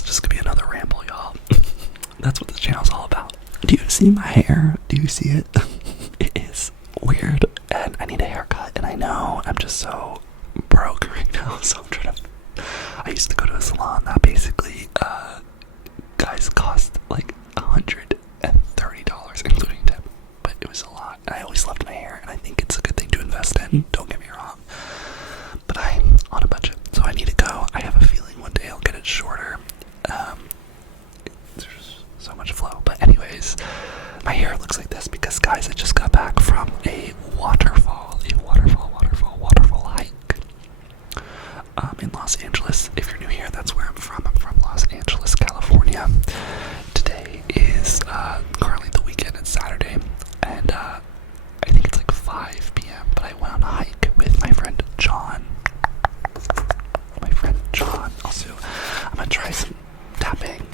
is just gonna be another ramble, y'all. That's what this channel's all about. Do you see my hair? Do you see it? It is weird, and I need a haircut, and I know I'm just so broke right now, so I'm trying to... I used to go to a salon that basically, guys, cost like $130, including tip, but it was a lot, and I always loved my hair, and I think it's a good thing to invest in, don't get me wrong, but I'm on a budget, so I need to go. I have a feeling one day I'll get it shorter. There's so much flow, but anyways, my hair looks like this because, guys, I just got back from a waterfall hike in Los Angeles. If you're new here, that's where I'm from. I'm from Los Angeles, California. Today is currently the weekend. It's Saturday, and I think it's like 5 p.m. But I went on a hike with my friend John. Also, I'm gonna try some tapping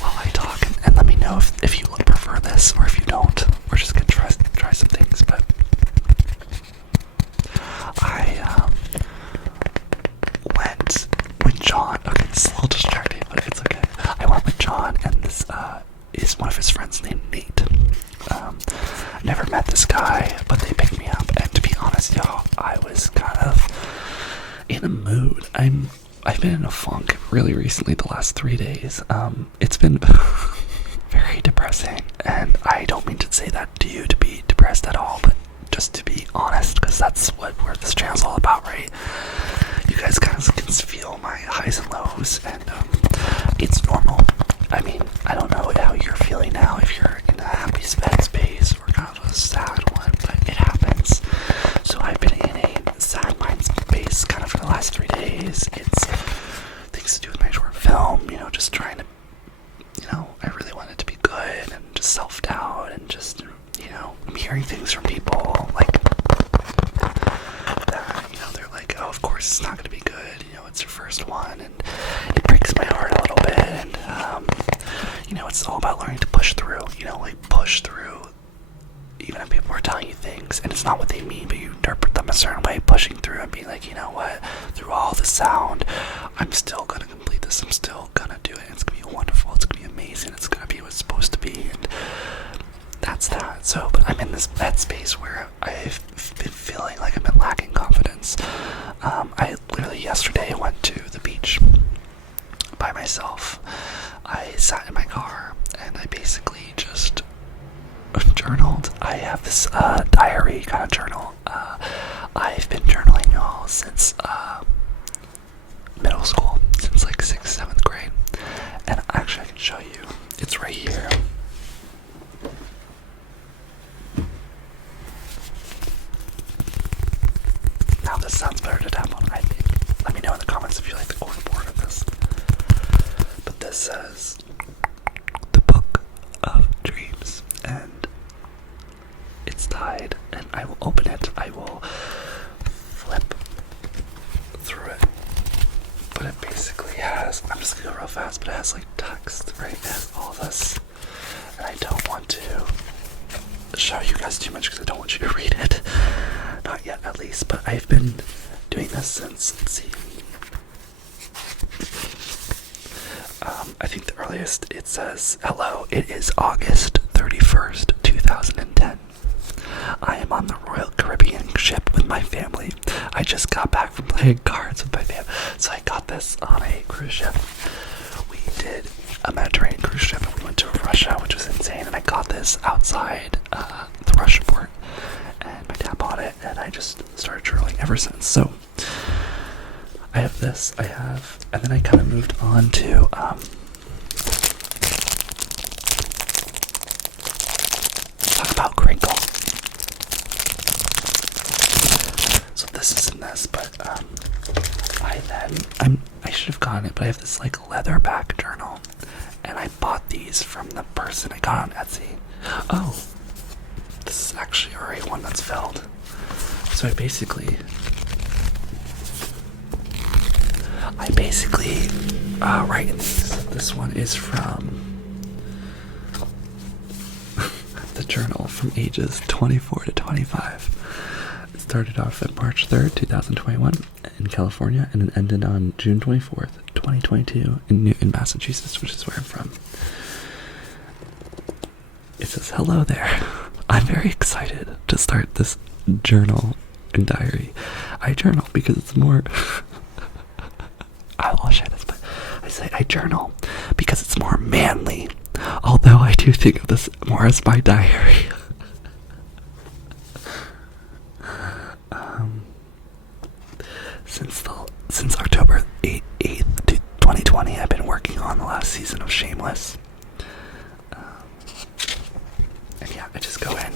while I talk, and let me know if you prefer this or if you don't. We're just gonna try some things, but I went with John. Okay, it's a little distracting, but it's okay. I went with John, and this is one of his friends named Nate. Never met this guy, but they picked me up, and to be honest, y'all, I was kind of in a mood. I've been in a funk really recently, the last 3 days. It's been very depressing, and I don't mean to say that to you to be depressed at all, but just to be honest, because that's where this channel's all about, right? You guys kind of can feel my highs and lows, and it's normal. I mean, I don't know how you're feeling now, if you're in a happy space or kind of a sad one, but it happens. So I've been in a sad mind space kind of for the last 3 days. It's things to do with my short film, just trying to, I really want it to be good, and just self-doubt, and just, I'm hearing things from people, like, that, they're like, oh, of course it's not going to be good, it's your first one, and it breaks my heart a little bit, and, it's all about learning to push through, push through, even if people are telling you things, and it's not what they mean, but you interpret them a certain way, pushing through and being like, you know what, through all the sound, I'm still gonna complete this, I'm still gonna do it, it's gonna be wonderful, it's gonna be amazing, it's gonna be what's supposed to be, and that's that. So, but I'm in that space where I've been feeling like I've been lacking confidence. I literally yesterday went to the beach by myself. I sat in my car, and I basically just journaled. I have this diary kind of journal. I've been journaling, y'all, since middle school, since like 6th, 7th grade, and actually I can show you. It's right here. Now this sounds better to tap on, I think. Let me know in the comments if you like the corkboard of this. But this says the Book of Dreams, and it's tied, and I will open it. I will flip through it. But it basically has, I'm just gonna go real fast, but it has like text, right? It has all this. And I don't want to show you guys too much because I don't want you to read it. Not yet, at least, but I've been doing this since, let's see. I think the earliest it says, hello, it is August 31st, 2010. I am on the Royal Caribbean ship with my family. I just got back from playing cards with my family. So I got this on a cruise ship. We did a Mediterranean cruise ship, and we went to Russia, which was insane, and I got this outside the Russian port, and I tap on it, and I just started journaling ever since. So I have this, and then I kind of moved on to talk about crinkle. So this is in this, but I should have gotten it, but I have this like leatherback journal, and I bought these from the person I got on Etsy. Oh, this is actually already one that's filled. So I basically write in these. This one is from the journal from ages 24 to 25. It started off at March 3rd, 2021 in California, and it ended on June 24th, 2022 in Newton, Massachusetts, which is where I'm from. It says, hello there. I'm very excited to start this journal and diary. I journal because it's more... I'll share this, but I say I journal because it's more manly. Although I do think of this more as my diary. Since October 8th, 2020, I've been working on the last season of Shameless. And yeah, I just go in,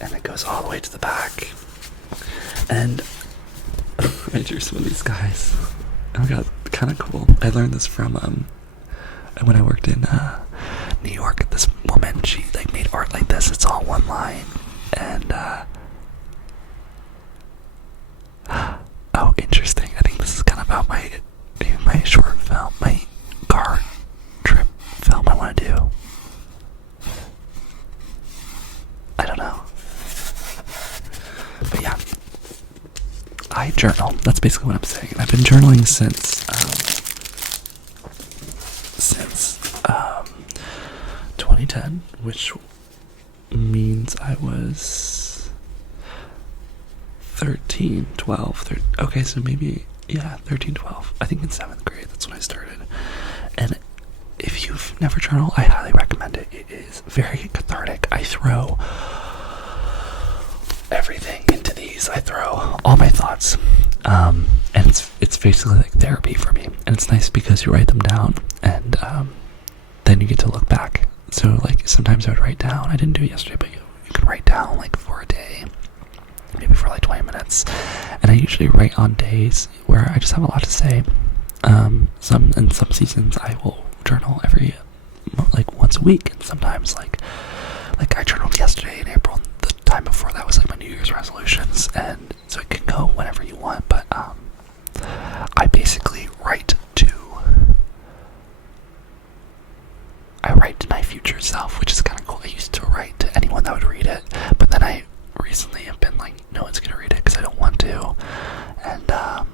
and it goes all the way to the back. And I drew some of these guys. Oh my god, kind of cool. I learned this from when I worked in New York. This woman, she made art like this. It's all one line, and oh, interesting. I think this is kind of about my short film, my car trip film I want to do. I don't know, but yeah, I journal. That's basically what I'm saying. I've been journaling since 2010, which means I was 13, 12, okay, so maybe, yeah, 13, 12. I think in 7th grade, that's when I started. And if you've never journaled, I highly recommend it. It is very cathartic. I throw everything into these. I throw all my thoughts. And it's basically like therapy for me. And it's nice because you write them down, and then you get to look back. So sometimes I would write down, I didn't do it yesterday, but you can write down for a day, maybe for 20 minutes. And I usually write on days where I just have a lot to say. Some seasons I will journal every once a week, and sometimes like I journaled yesterday in April, and the time before that was my New Year's resolutions, and so it can go whenever you want. But I basically write to my future self, which is kind of cool. I used to write to anyone that would read it, but then I recently have been no one's gonna read it because I don't want to, and I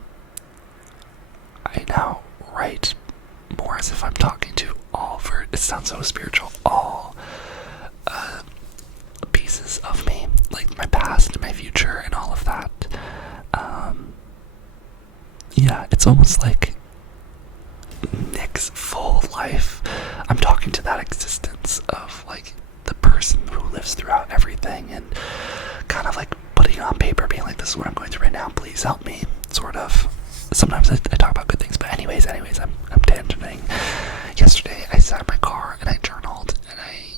now write more as if I'm talking to it sounds so spiritual, all pieces of me, my past, my future, and all of that. Yeah, it's almost like Nick's full life. I'm talking to that existence of the person who lives throughout everything, and kind of putting it on paper, being this is what I'm going through right now, please help me, sort of. Sometimes I talk about good things, but anyways, I'm tangenting. Yesterday, I sat in my car and I journaled, and I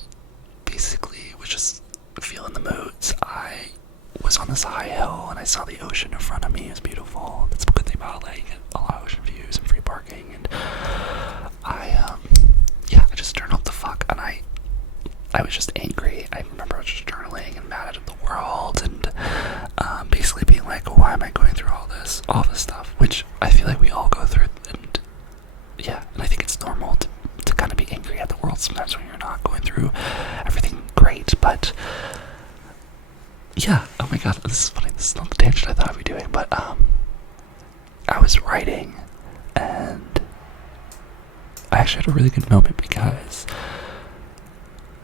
basically was just feeling the moods. I was on this high hill and I saw the ocean in front of me. It was beautiful. That's a good thing about LA. You get a lot of ocean views and free parking, and I just journaled the fuck, and I was just angry. I remember I was just journaling and mad at the world, and basically being why am I going through all this stuff, which I feel we all go through, and yeah, and I think it's normal to kind of be angry at the world sometimes when you're not going through everything great. But yeah, oh my god, this is funny, this is not the tangent I thought I'd be doing, but I was writing, and I actually had a really good moment because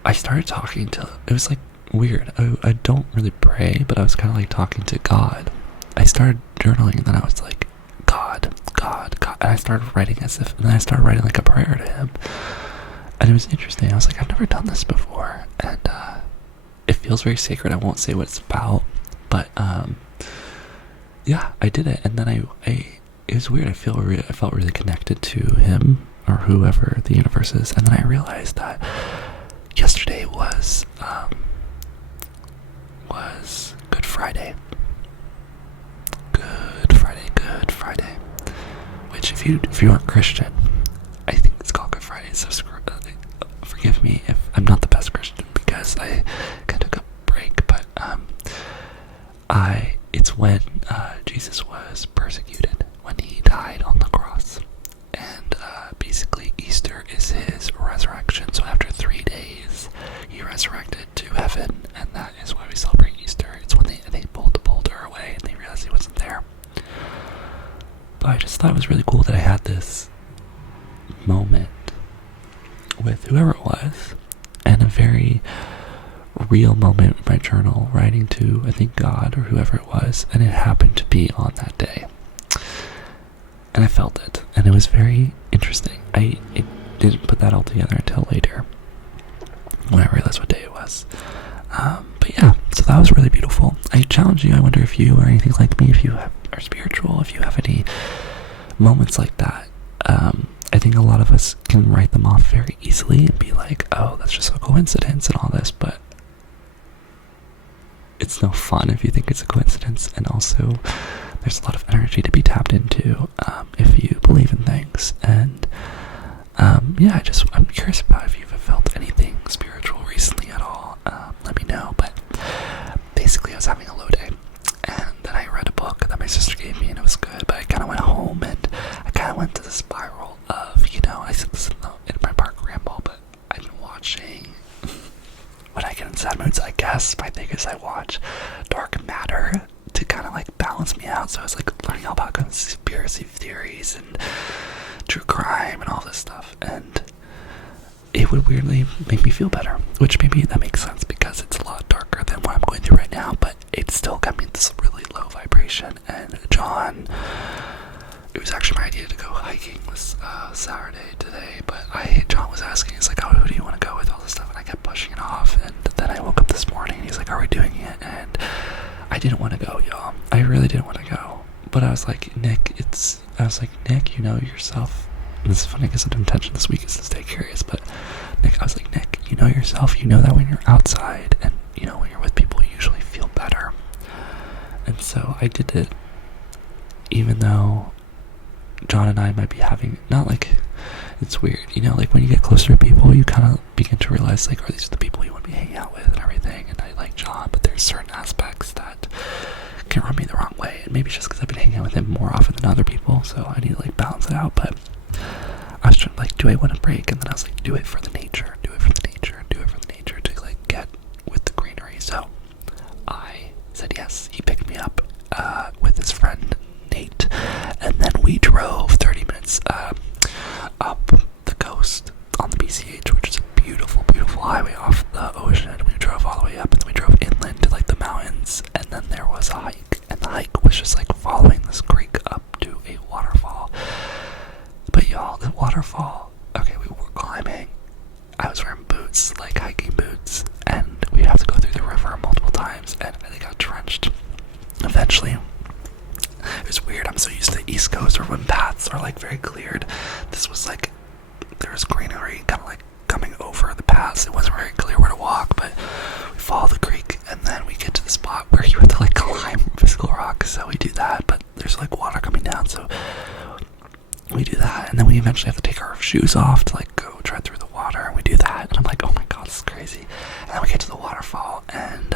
I started talking to, it was weird, I don't really pray, but I was kind of talking to God. I started journaling, and then I was God, and I started writing and then I started writing a prayer to him, and it was interesting. I was I've never done this before, and it feels very sacred. I won't say what it's about, but yeah, I did it, and then it was weird. I felt really connected to him, or whoever the universe is, and then I realized that yesterday was Good Friday. Good Friday. Which, if you aren't Christian, I think it's called Good Friday. So forgive me if I'm not the best Christian, because I kind of took a break. But it's when Jesus was persecuted, when he died on the cross, and basically Easter is his resurrection. So after 3 days, he resurrected to heaven, and that is why we celebrate Easter. It's when they pulled the boulder away and they realized he wasn't there. But I just thought it was really cool that I moment with whoever it was, and a very real moment in my journal, writing to, I think, God or whoever it was, and it happened to be on that day. And I felt it, and it was very interesting. I didn't put that all together until later, when I realized what day it was. But yeah, so that was really beautiful. I challenge you, I wonder if you are anything like me, if you are spiritual, if you have any moments like that. I think a lot of us can write them off very easily and be like, oh, that's just a coincidence and all this, but it's no fun if you think it's a coincidence, and also there's a lot of energy to be tapped into if you believe in things. And yeah, I'm curious about if you've felt anything spiritual recently at all. Let me know. But basically, I was having a low day, and then I read a book that my sister gave me, and it was good, but I kind of went home, and I kind of went to the spiral of, I said this in my park Ramble, but I've been watching, when I get in sad moods, I guess my thing is I watch dark matter to kind of like balance me out. So I was like learning all about conspiracy theories and true crime and all this stuff, and it would weirdly make me feel better, which maybe that makes sense because it's a lot darker than what I'm going through right now, but it still got me this really low vibration. And John, it was actually my idea to go hiking this Saturday today, but John was asking, he's like, oh, who do you want to go with, all this stuff, and I kept pushing it off. And then I woke up this morning and he's like, are we doing it? And I didn't want to go, y'all. I really didn't want to go, but I was like, Nick, you know yourself. And this is funny because the intention this week is to stay curious, but Nick, I was like, Nick, you know yourself, you know that when you're outside and, when you're with people, you usually feel better. And so I did it, even though John and I might be having, not like, it's weird, like when you get closer to people, you kind of begin to realize, like, are these the people you want to be hanging out with and everything? And I like John, but there's certain aspects that can rub me the wrong way, and maybe it's just because I've been hanging out with him more often than other people, so I need to like balance it out. But I was trying to like, do I want to break? And then I was like, do it for the nature, do it for the nature, do it for the nature, to like get with the greenery. So I said yes. He picked me up with his friend Nate, and then we drove 30 minutes up the coast on the BCH, which is a beautiful, beautiful highway off the ocean. And we drove all the way up, and then we drove inland to like the mountains, and then there was a hike, and the hike was just like following this creek up to a waterfall. But y'all, the waterfall, okay, we were climbing, I was wearing boots, like hiking boots, and we'd have to go through the river multiple times, and I got drenched eventually. It was weird. I'm so used to the East Coast where when paths are like very cleared. This was like, there was greenery kind of like coming over the paths. It wasn't very clear where to walk, but we follow the creek, and then we get to the spot where you have to like climb physical rocks. So we do that, but there's like water coming down, so we do that, and then we eventually have to take our shoes off to like go tread through the water, and we do that, and I'm like, oh my god, this is crazy. And then we get to the waterfall, and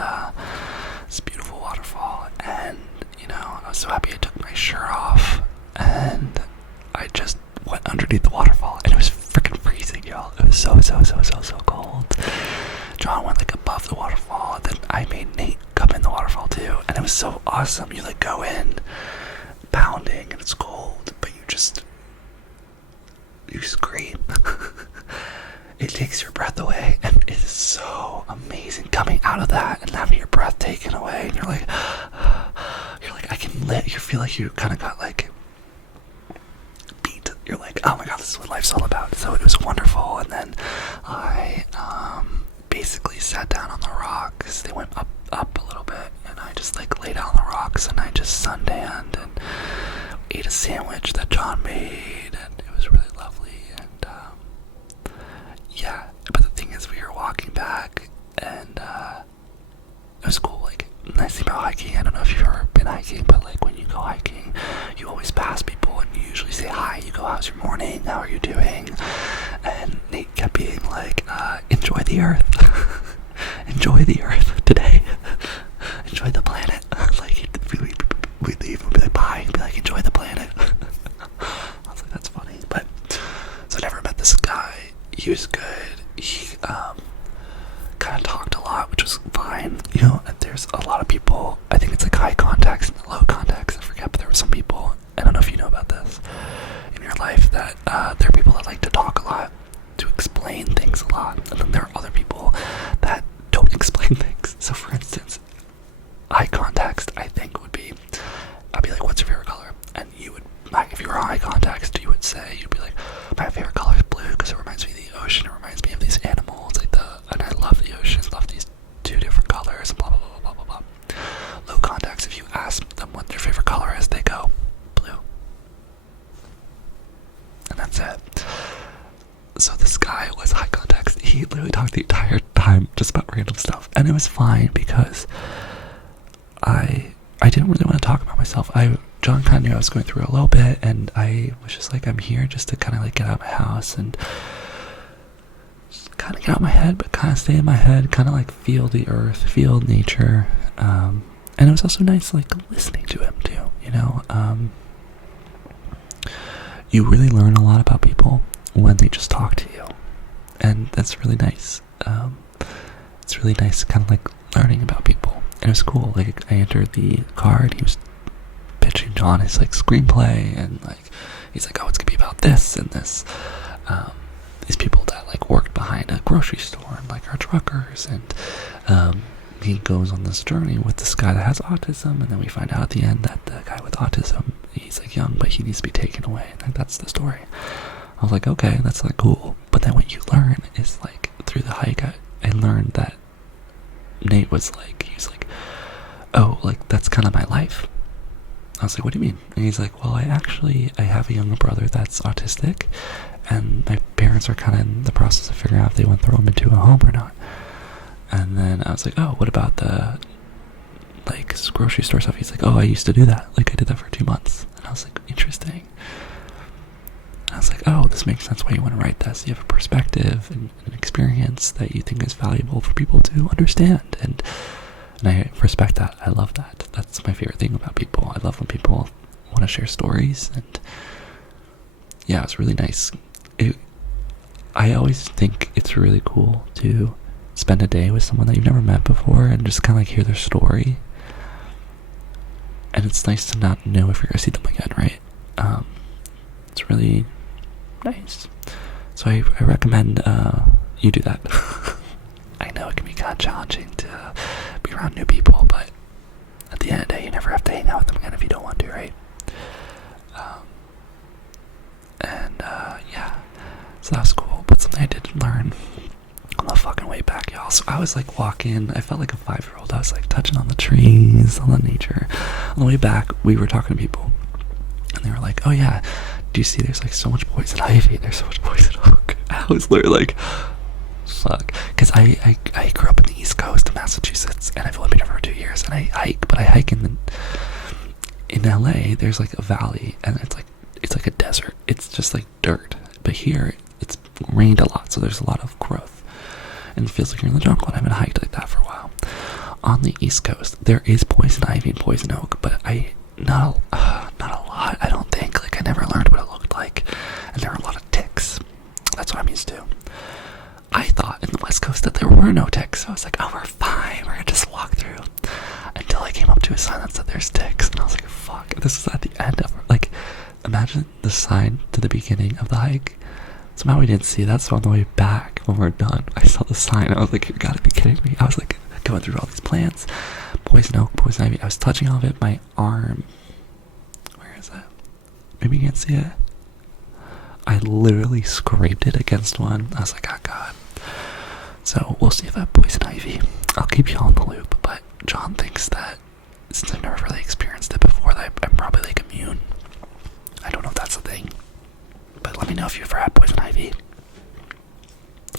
it's a beautiful waterfall, and I was so happy I took my shirt off, and I just went underneath the waterfall, and it was freaking freezing, y'all. It was so cold. John went like above the waterfall, and then I made Nate come in the waterfall too, and it was so awesome. You like go in pounding, and it's cold, but you scream. It takes your breath away, and it is so amazing coming out of that and having your breath taken away, and you're like I can live. You feel like you kind of got like beat. You're like, oh my god, this is what life's all about. So it was wonderful. And then I basically sat down on the rocks. They went up a little bit, and I just like lay down on the rocks, and I just suntanned and ate a sandwich that John made, and it was really lovely. And yeah, but the thing is, we were walking back, and it was cool. Like, nice thing about hiking, I don't know if you've ever been hiking, but like when you go hiking, you always pass people, and you usually say hi. You go, how's your morning? How are you doing? And Nate kept being like, enjoy the earth. Enjoy the earth today. Enjoy the planet. Like, we'd leave and be like, bye, and be like, enjoy the planet. I was like, that's funny. But so I never met this guy. He was good. He kind of talked a lot, which was fine. There's a lot of people, I think it's like high context and low context, I forget, but there were some people, I don't know if you know about this, in your life that there are people that like to talk a lot, to explain things a lot, and then there are other people that don't explain things. So for instance, eye contact, I think, would be, I'd be like, what's your favorite color? And you would, like, if you were eye contact, you would say, you'd be like, my favorite color is blue because it reminds me of the ocean, it reminds me of these animals, and I love the ocean, love these two different colors, blah blah blah blah blah blah. Low contacts, if you ask them what their favorite color is, they go blue, and that's it. So this guy was eye contact. He literally talked the entire time just about random stuff, and it was fine because I didn't really want to talk about myself. John kind of knew I was going through a little bit, and I was just like, I'm here just to kind of like get out of my house and kind of get out of my head, but kind of stay in my head, kind of like feel the earth, feel nature, and it was also nice like listening to him too, you know. You really learn a lot about people when they just talk to you, and that's really nice. It's really nice kind of like learning about people, and it was cool. Like I entered the car and he was pitching John his like screenplay, and like he's like, oh, it's gonna be about this and this. These people that like worked behind a grocery store and like are truckers, and he goes on this journey with this guy that has autism, and then we find out at the end that the guy with autism, he's like young but he needs to be taken away, and like, that's the story. I was like, okay, that's like cool. But then what you learn is like through the hike, I learned that Nate was like, he's like, oh, like that's kind of my life. I was like, what do you mean? And he's like, well, I have a younger brother that's autistic, and my parents are kind of in the process of figuring out if they want to throw him into a home or not. And then I was like, oh, what about the like grocery store stuff? He's like, oh, I used to do that. Like I did that for 2 months. And I was like, interesting. And I was like, oh, this makes sense why you want to write this. You have a perspective and an experience that you think is valuable for people to understand. And I respect that. I love that. That's my favorite thing about people. I love when people want to share stories. And yeah, it's really nice. I always think it's really cool to spend a day with someone that you've never met before and just kind of like hear their story. And it's nice to not know if you're going to see them again, right? It's really nice. So I recommend you do that. I know it can be kind of challenging to be around new people, but at the end of the day, you never have to hang out with them again if you don't want to, right? Yeah, so that was cool. But something I did learn on the fucking way back, y'all. So I was like walking, I felt like a 5-year-old. I was like touching on the trees, on the nature. On the way back, we were talking to people, and they were like, oh yeah, do you see there's like so much poison ivy, there's so much poison oak. I was literally like, fuck, because I grew up in the East Coast of Massachusetts, and I've only been here for 2 years, and I hike in LA. There's like a valley, and it's like a desert. It's just like dirt, but here it's rained a lot, so there's a lot of growth, and it feels like you're in the jungle. And I haven't hiked like that for a while. On the East Coast, there is poison ivy and poison oak, but not a lot. I don't think. Like I never learned what it looked like, and there are a lot of ticks. That's what I'm used to. I thought in the West Coast that there were no ticks, so I was like, oh, we're fine, we're gonna just walk through. Until I came up to a sign that said there's ticks, and I was like, fuck, this is at the end of, like, imagine the sign to the beginning of the hike. Somehow we didn't see that, so on the way back, when we're done, I saw the sign, I was like, you gotta be kidding me. I was like, going through all these plants, poison oak, poison ivy, I was touching all of it, my arm, where is it? Maybe you can't see it. I literally scraped it against one. I was like, oh god. So we'll see if I have poison ivy. I'll keep you all in the loop, but John thinks that since I've never really experienced it before, that I'm probably like immune. I don't know if that's a thing, but let me know if you ever had poison ivy.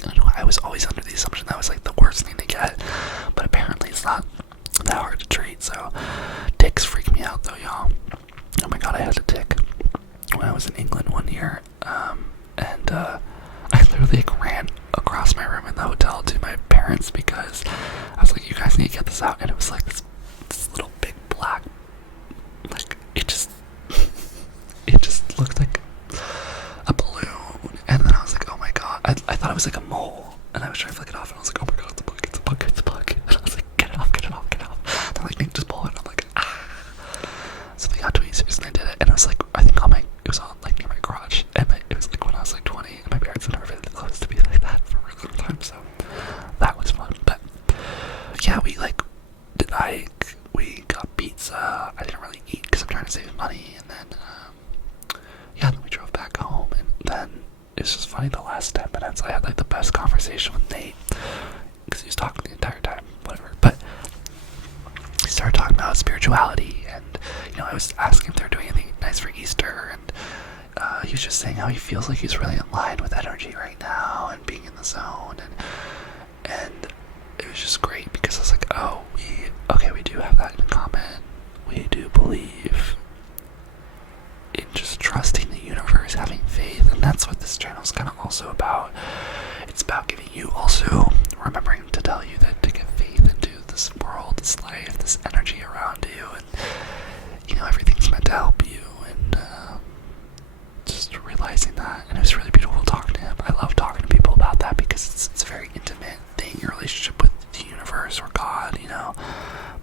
I don't know, I was always under the assumption that was like the worst thing to get, but apparently it's not that hard to treat. So ticks freak me out though, y'all. Oh my god, I had a tick when I was in England one year, and I literally like ran across my room in the hotel to my parents because I was like, you guys need to get this out, and it was like this little big black, like it just looked like a balloon, and then I was like, oh my god, I thought it was like a mole, and I was trying to flick it off, and I was like, oh my god, it's a bug, it's a bug, it's a bug, and I was like, get it off, get it off, get it off. They're like, Nick, just pull it. I'm like, ah. So they got tweezers and I did it, and I was like, I think it was on like near my garage, it's just funny, the last 10 minutes I had like the best conversation with Nate, because he was talking the entire time, whatever, but he started talking about spirituality, and I was asking if they're doing anything nice for Easter, and he was just saying how he feels like he's really in line with energy right now and being in the zone, and it was just great, because I was like, oh, we do have that in common. We do believe in just trusting the universe, having faith, and that's what this channel is kind of also about. It's about giving you, also remembering to tell you that to give faith into this world, this life, this energy around you, and everything's meant to help you, and just realizing that. And it was really beautiful talking to him. I love talking to people about that, because it's a very intimate thing, your relationship with the universe or God,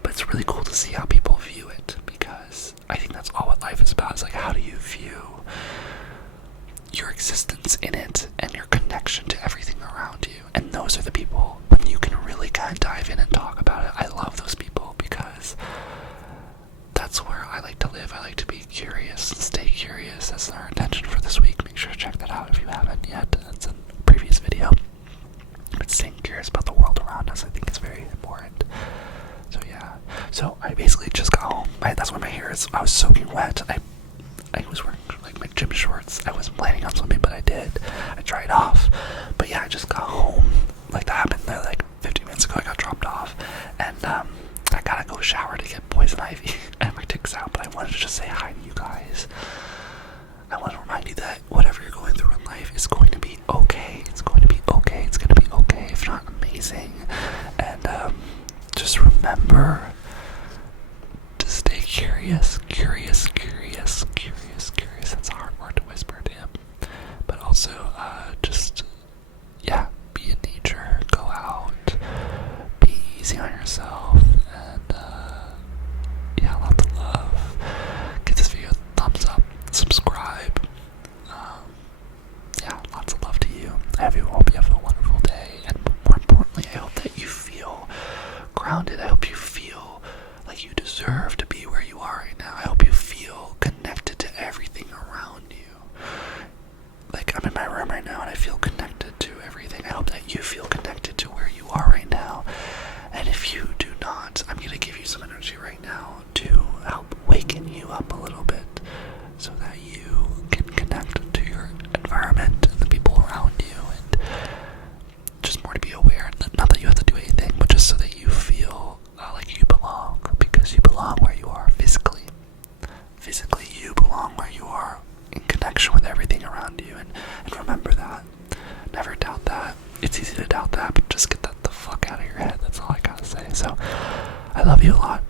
but it's really cool to see how people view it, because I think that's all what life is about, is like, how do you view your existence in it and your connection to everything around you. And those are the people when you can really kind of dive in and talk about it. I love those people, because that's where I like to live. I like to be curious and stay curious. That's our intention for this week. Make sure to check that out if you haven't yet. That's a previous video. But staying curious about the world around us, I think, is very important. So yeah. So I basically just got home. That's why my hair is. I was soaking wet. I was wearing like my gym shorts. I wasn't planning on swimming, but I did. I dried off. But yeah, I just got home. Like, that happened there like 50 minutes ago. I got dropped off, and I gotta go shower to get poison ivy and my ticks out. But I wanted to just say hi to you guys. I want to remind you that whatever you're going through in life is going to be okay. It's going to be okay. It's going to be okay, if not amazing. And just remember to stay curious. That's a hard word to whisper to him. But also, be in nature. Go out. Be easy on yourself. And, lots of love. Give this video a thumbs up. Subscribe. Lots of love to you. I hope you have a wonderful day. And more importantly, I hope that you feel grounded. I hope you feel like you deserve to be where you are right now. I hope you feel connected to everything around you. Like, I'm in my room right now and I feel connected to everything. I hope that you feel connected to where you are right now. And if you do not, I'm going to give you some energy right now to help waken you up a little bit, so that you can connect to your environment and the people around you, and just more to be aware. Not that you have to do anything, but just so that you feel like you belong, because you belong where you are physically. Physically, you belong where you are, in connection with everything around you, and remember that. Never doubt that. It's easy to doubt that, but just get that the fuck out of your head. That's all I gotta say. So, I love you a lot.